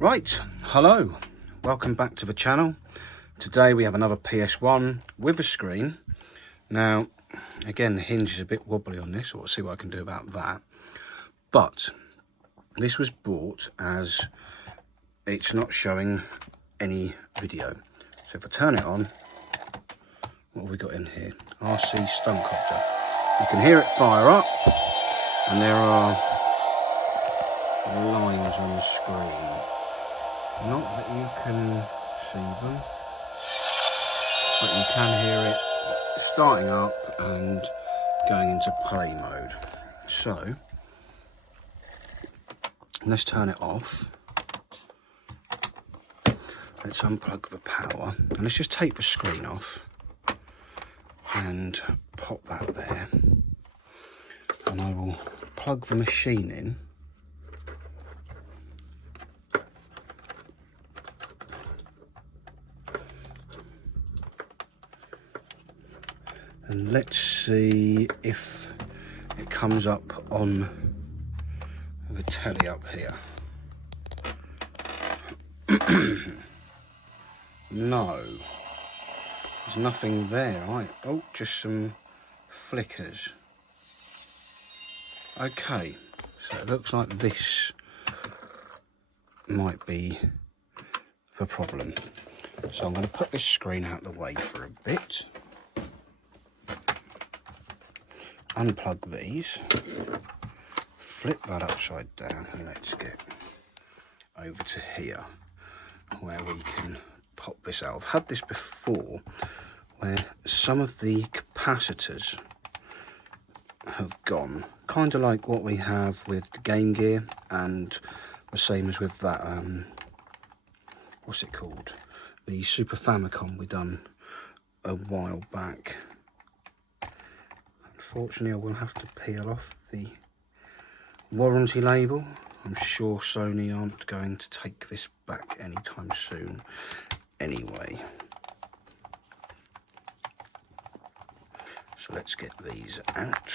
Right, hello, welcome back to the channel. Today we have another PS1 with a screen. Now, again, the hinge is a bit wobbly on this, so we'll see what I can do about that. But this was bought as it's not showing any video. So if I turn it on, what have we got in here? RC Stuntcopter. You can hear it fire up, and there are lines on the screen. Not that you can see them, but you can hear it starting up and going into play mode. So let's turn it off. Let's unplug the power and let's just take the screen off and pop that there, and I will plug the machine in. And let's see if it comes up on the telly up here. No, there's nothing there, right? Oh, just some flickers. Okay, so it looks like this might be the problem. So I'm going to put this screen out of the way for a bit. Unplug these, flip that upside down, and let's get over to here where we can pop this out. I've had this before where some of the capacitors have gone, kind of like what we have with the Game Gear, and the same as with that, what's it called? The Super Famicom we done a while back. Unfortunately, I will have to peel off the warranty label. I'm sure Sony aren't going to take this back anytime soon anyway. So let's get these out.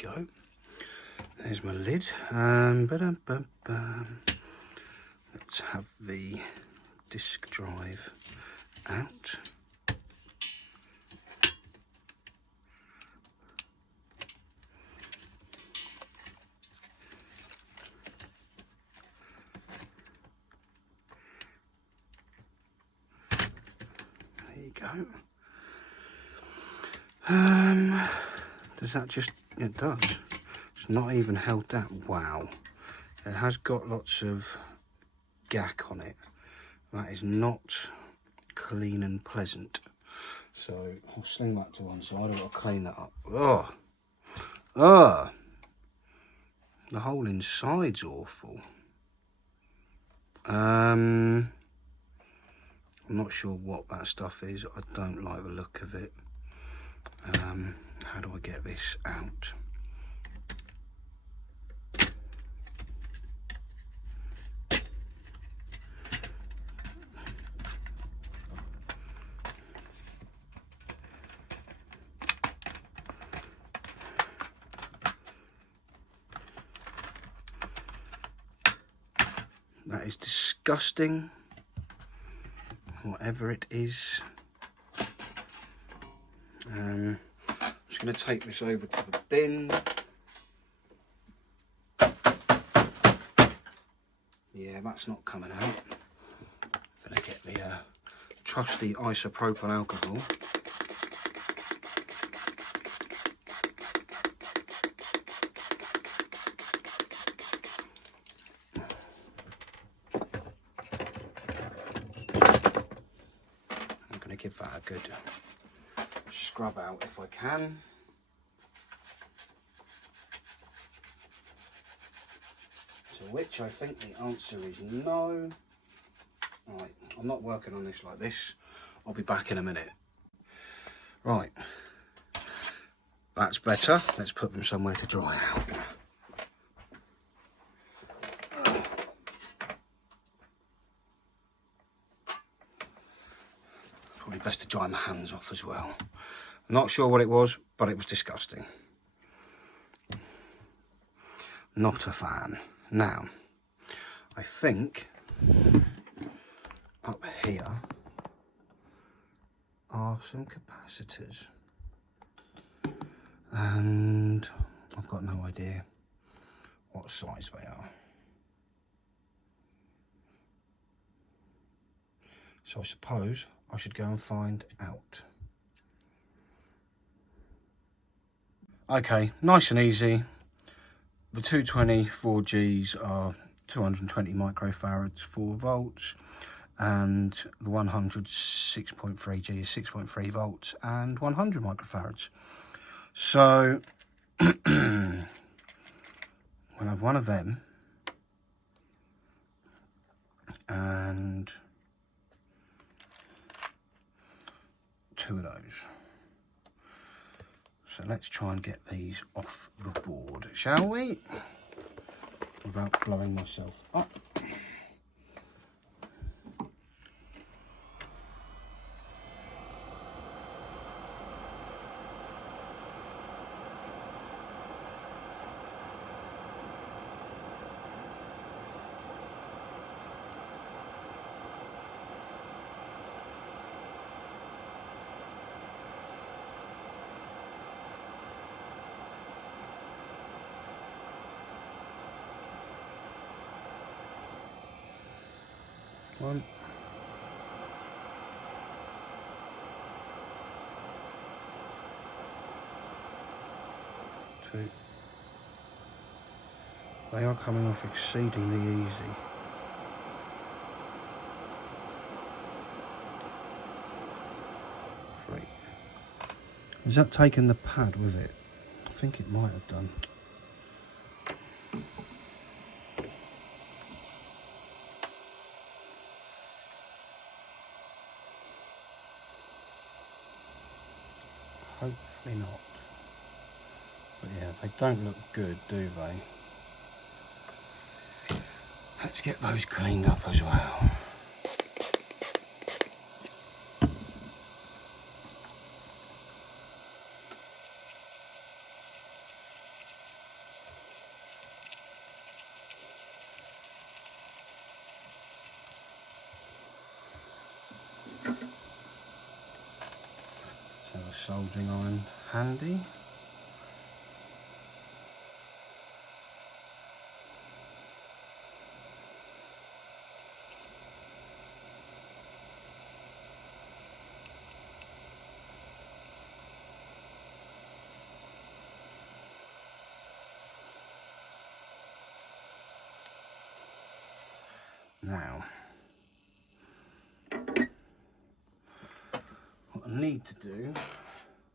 Go. There's my lid. Let's have the disk drive out. There you go. Does that just... It does. It's not even held down. Wow. It has got lots of gack on it. That is not clean and pleasant. So I'll sling that to one side. I've got to clean that up. Oh. Oh. The whole inside's awful. I'm not sure what that stuff is. I don't like the look of it. How do I get this out? That is disgusting. Whatever it is. I'm just going to take this over to the bin. Yeah, that's not coming out. I'm going to get the trusty isopropyl alcohol. give that a good scrub out if I can. To which I think the answer is no. Right, I'm not working on this like this. I'll be back in a minute. Right, that's better. Let's put them somewhere to dry out. Probably best to dry my hands off as well. I'm not sure what it was, but it was disgusting. Not a fan. Now, I think up here are some capacitors, and I've got no idea what size they are. So I suppose I should go and find out. Okay, nice and easy. The 220 4Gs are 220 microfarads, 4 volts, and the 100 6.3G is 6.3 volts and 100 microfarads. So we'll have one of them and 2 of those. So let's try and get these off the board, shall we? Without blowing myself up. One, 2. They are coming off exceedingly easy. 3. Has that taken the pad with it? I think it might have done. Hopefully not. But yeah, they don't look good, do they? Let's get those cleaned up as well. So the soldering iron handy. Now, what I need to do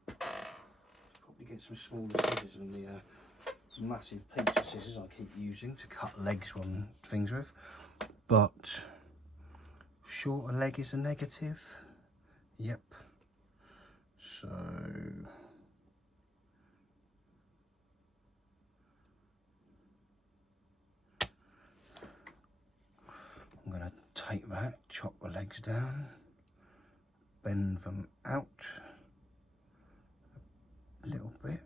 is probably get some smaller scissors than the massive pizza scissors I keep using to cut legs on things with, but shorter leg is a negative. Yep. So I'm going to take that, chop the legs down, bend them out a little bit.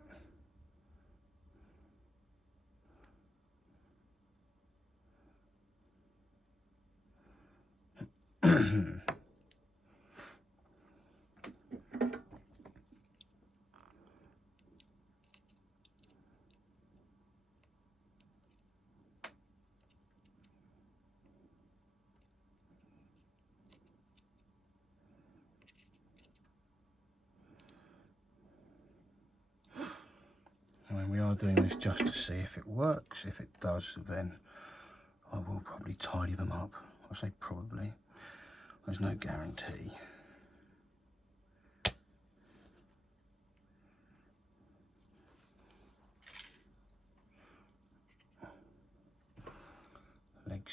We are doing this just to see if it works. If it does, then I will probably tidy them up. I say probably. There's no guarantee.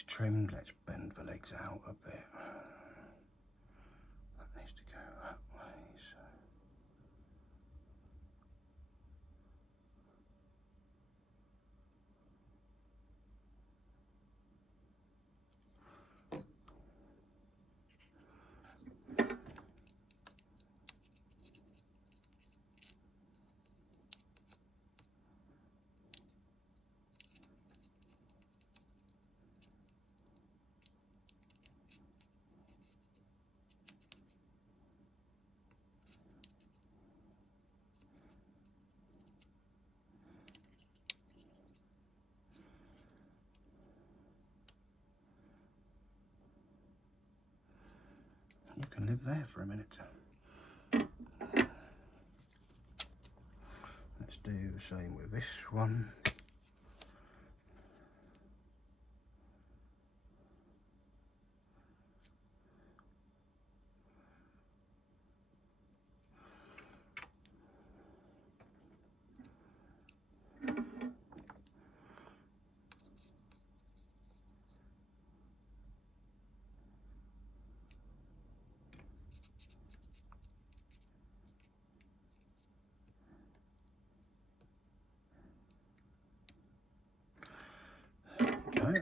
trimmed. Let's bend the legs out a bit. That needs to go that way. So. You can live there for a minute. Let's do the same with this one. Okay.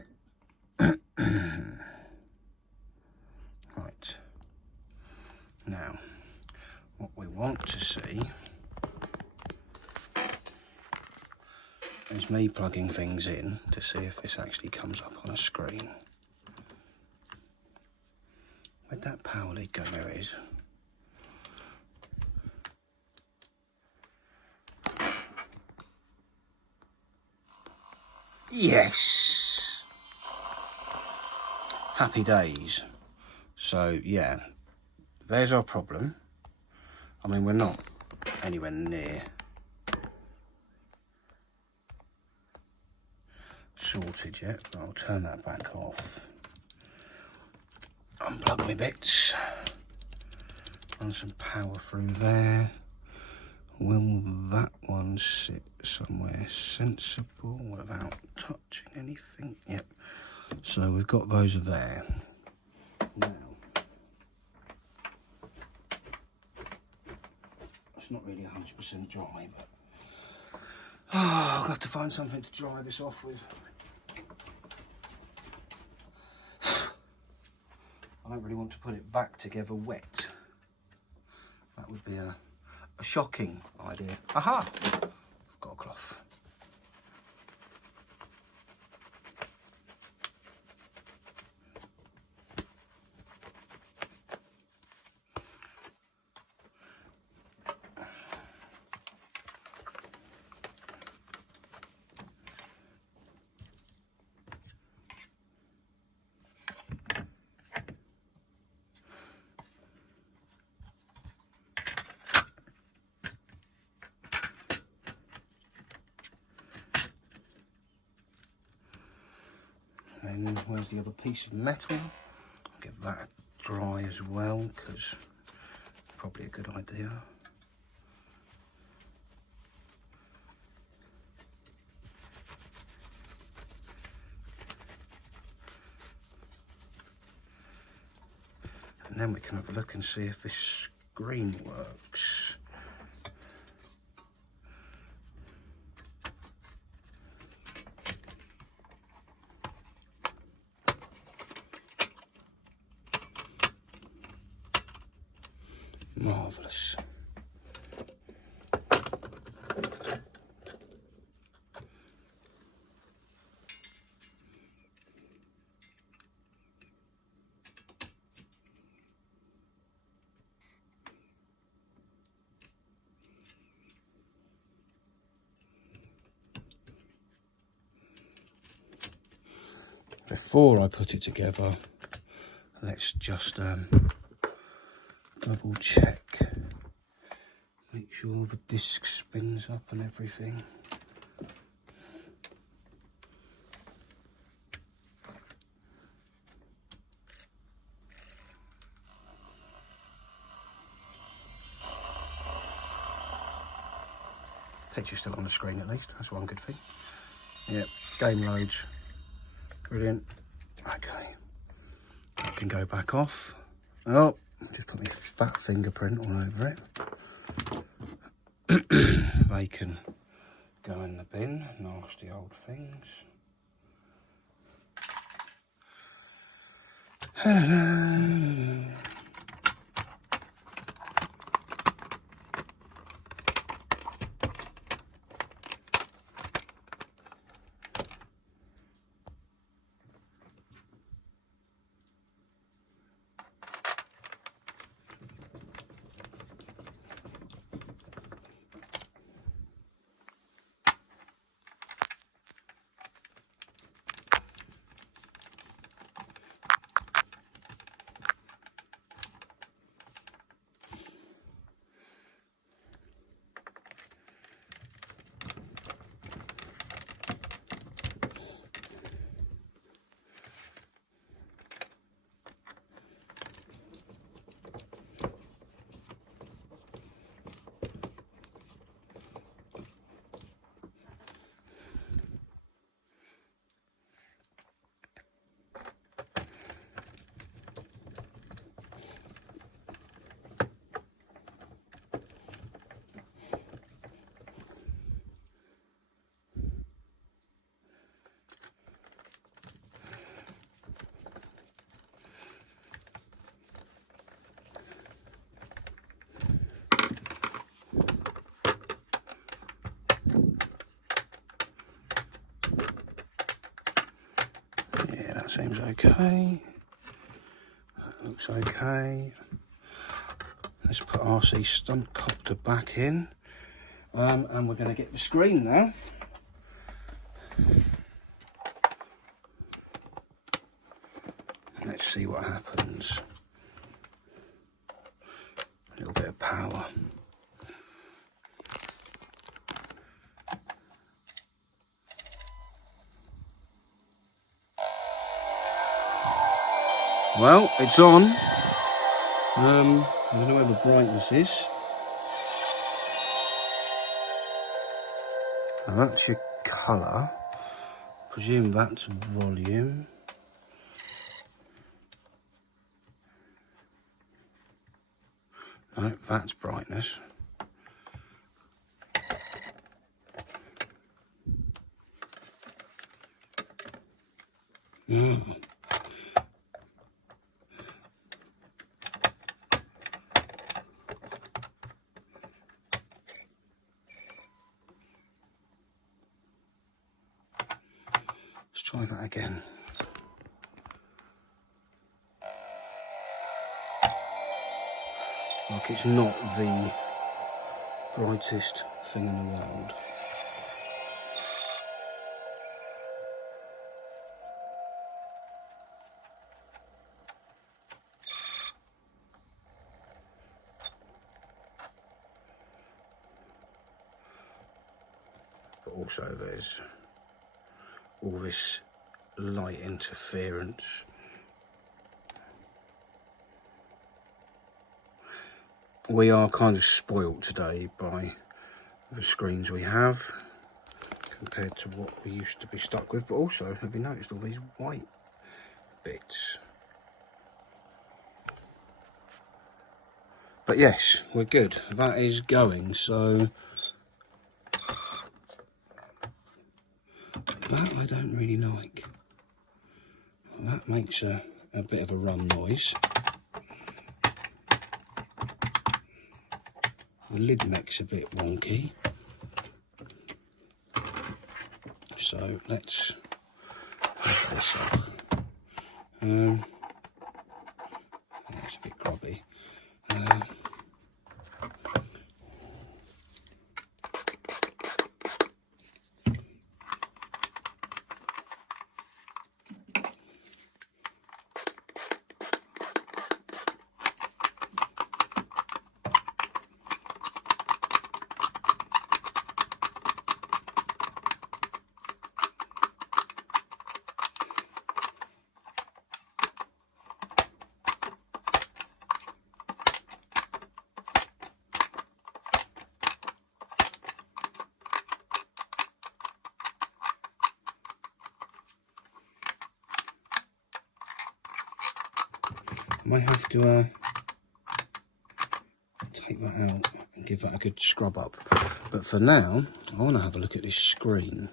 Right. Now, what we want to see is me plugging things in to see if this actually comes up on a screen. Where'd that power lead go? There it is. Yes! Happy days. So, yeah, there's our problem. I mean, we're not anywhere near sorted yet, but I'll turn that back off. Unplug my bits. Run some power through there. Will that one sit somewhere sensible without touching anything? Yep. So we've got those there. Now, it's not really 100% dry, but I'll have to find something to dry this off with. I don't really want to put it back together wet. That would be a shocking idea. Aha! I've got a cloth. And where's the other piece of metal? I'll get that dry as well, because probably a good idea. And then we can have a look and see if this screen works. Marvellous. Before I put it together, let's just double check, make sure the disc spins up and everything. Picture's still on the screen at least, that's one good thing. Yep, game loads, brilliant. Okay, I can go back off. Oh, just put my fat fingerprint all over it. They can go in the bin, nasty old things. Hello. Yeah, that seems okay. That looks okay. Let's put RC stunt copter back in. And we're going to get the screen now. Let's see what happens. A little bit of power. Well, it's on. I don't know where the brightness is. Now that's your colour. Presume that's volume. No, that's brightness. Let's try that again. Like it's not the brightest thing in the world. But also there's all this light interference. We are kind of spoilt today by the screens we have compared to what we used to be stuck with, but also have you noticed all these white bits? But yes, we're good. That is going, so that I don't really like. Well, that makes a bit of a run noise. The lid makes a bit wonky. So let's have this off. That's a bit grubby. I might have to take that out and give that a good scrub up. But for now, I want to have a look at this screen.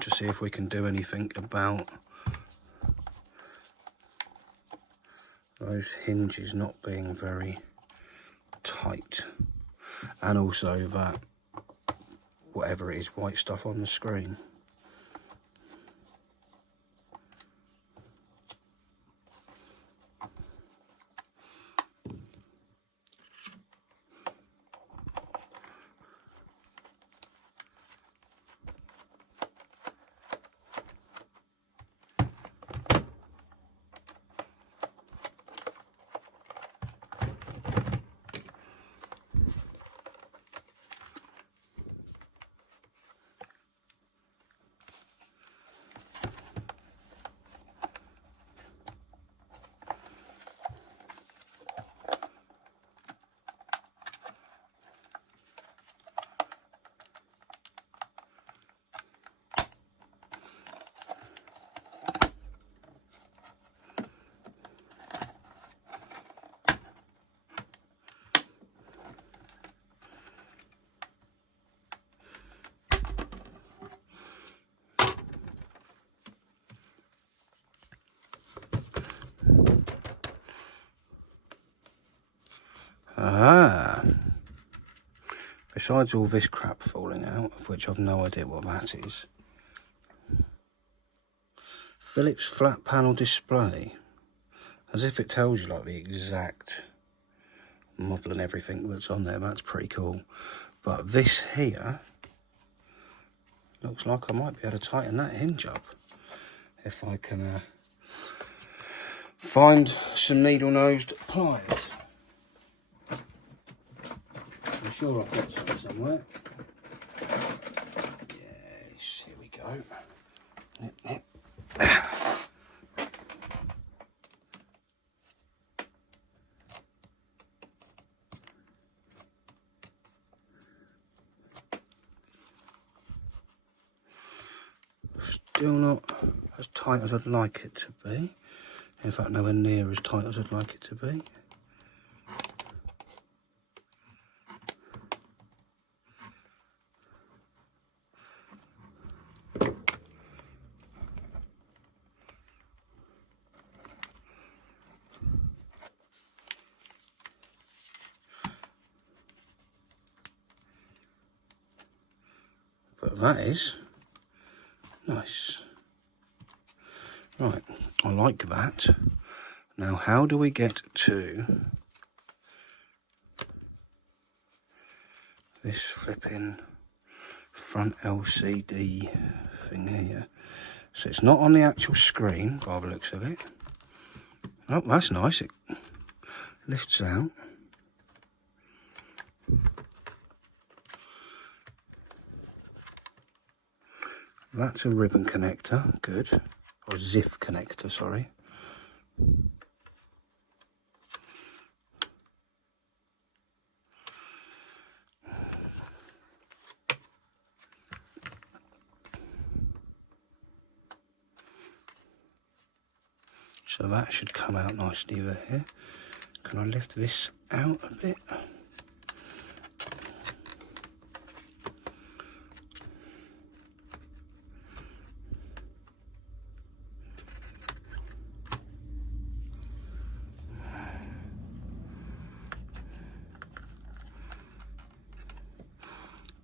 To see if we can do anything about those hinges not being very tight, and also that whatever it is, white stuff on the screen. Ah, besides all this crap falling out, of which I've no idea what that is, Philips flat panel display, as if it tells you like the exact model and everything that's on there. That's pretty cool. But this here looks like I might be able to tighten that hinge up if I can find some needle-nosed pliers. I'm sure I've got some somewhere. Yes, here we go. Nip, nip. Still not as tight as I'd like it to be. In fact, nowhere near as tight as I'd like it to be. But that is nice. Right, I like that. Now, how do we get to this flipping front LCD thing here? So it's not on the actual screen, by the looks of it. Oh, that's nice. It lifts out. That's a ribbon connector, good. Or ZIF connector, sorry. So that should come out nicely there. Can I lift this out a bit?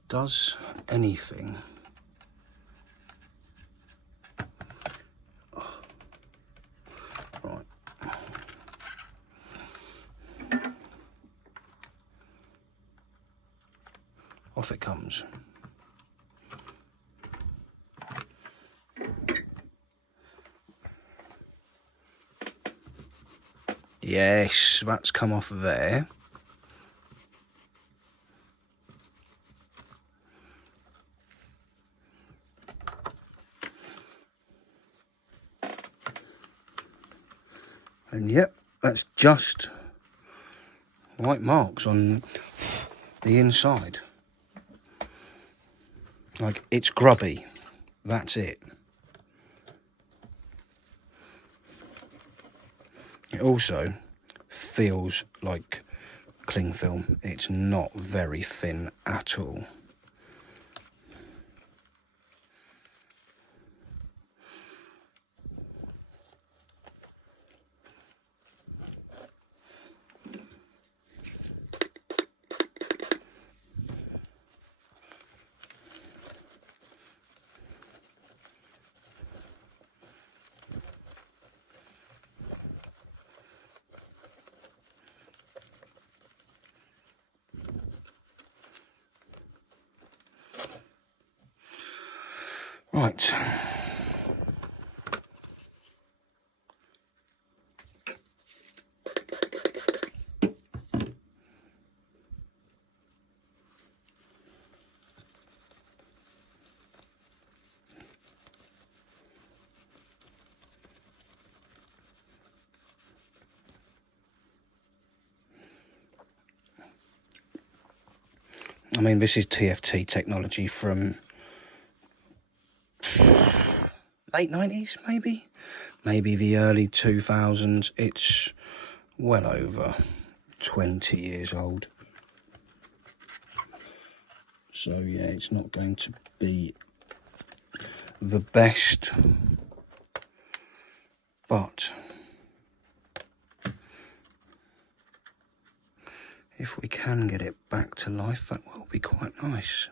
Does anything right? Off it comes. Yes, that's come off there. And yep, that's just white marks on the inside. Like, it's grubby. That's it. It also feels like cling film. It's not very thin at all. Right. I mean, this is TFT technology from late 90s, maybe the early 2000s. It's well over 20 years old. So yeah, it's not going to be the best, but if we can get it back to life, that will be quite nice.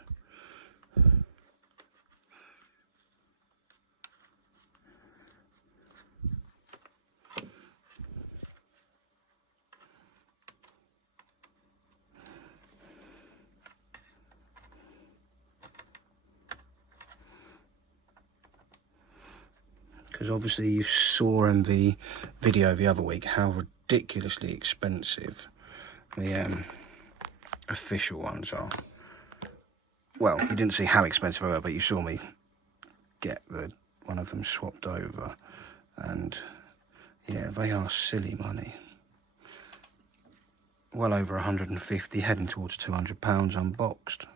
Because obviously you saw in the video the other week how ridiculously expensive the official ones are. Well, you didn't see how expensive they were, but you saw me get one of them swapped over, and yeah, they are silly money. Well over 150, heading towards £200 unboxed.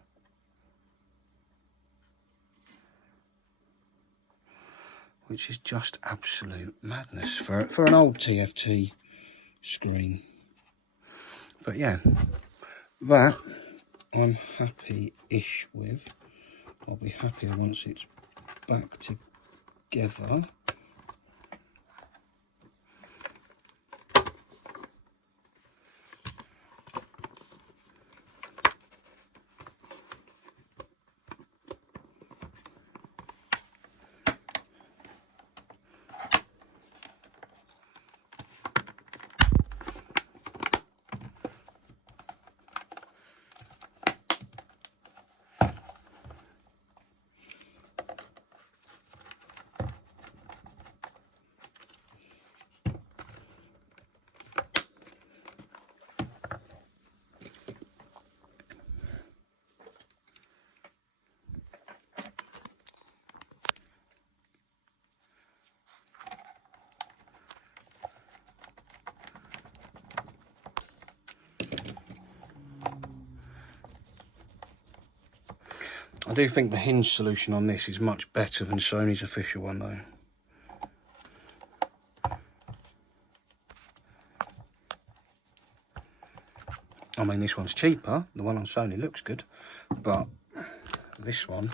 Which is just absolute madness for an old TFT screen. But yeah, that I'm happy-ish with. I'll be happier once it's back together. I do think the hinge solution on this is much better than Sony's official one though. I mean, this one's cheaper, the one on Sony looks good, but this one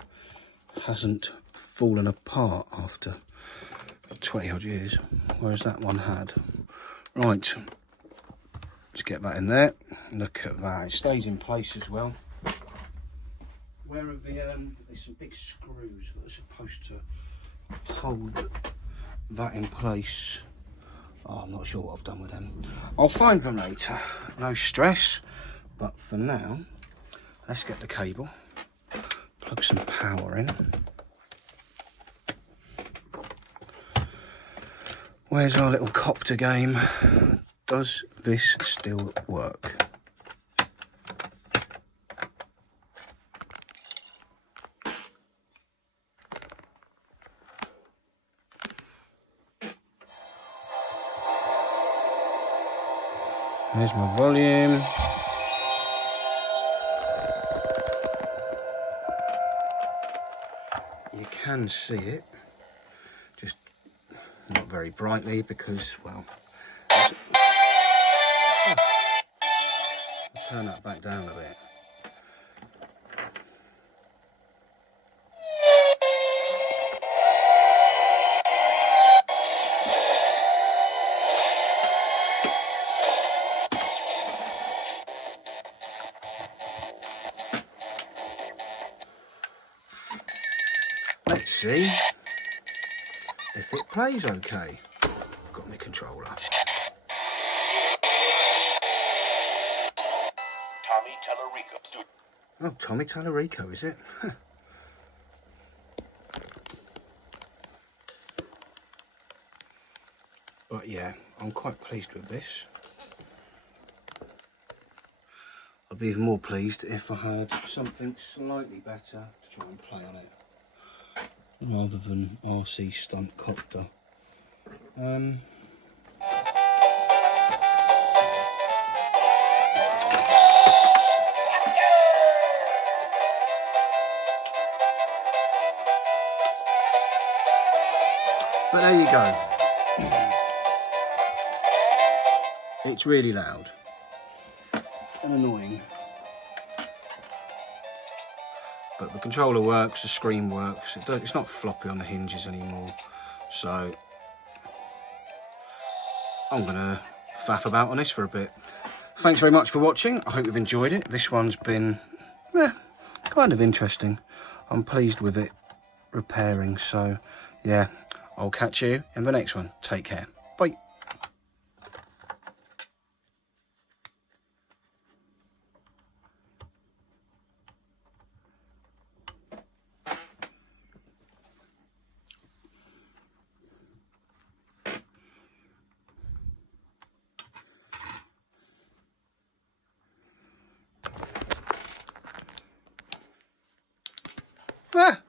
hasn't fallen apart after 20 odd years, whereas that one had. Right, let's get that in there. Look at that, it stays in place as well. Where are there's some big screws that are supposed to hold that in place. Oh, I'm not sure what I've done with them. I'll find them later, no stress. But for now, let's get the cable, plug some power in. Where's our little copter game? Does this still work? There's my volume. can see it, just not very brightly because, well, I'll turn that back down a bit. Let's see if it plays okay. I've got my controller. Tommy Tallarico. Oh, Tommy Tallarico, is it? But yeah, I'm quite pleased with this. I'd be even more pleased if I had something slightly better to try and play on it, rather than RC Stunt Copter. But there you go. It's really loud and annoying. But the controller works, the screen works. It's not floppy on the hinges anymore. So I'm gonna faff about on this for a bit. Thanks very much for watching. I hope you've enjoyed it. This one's been kind of interesting. I'm pleased with it repairing. So yeah, I'll catch you in the next one. Take care. Bye. Ah.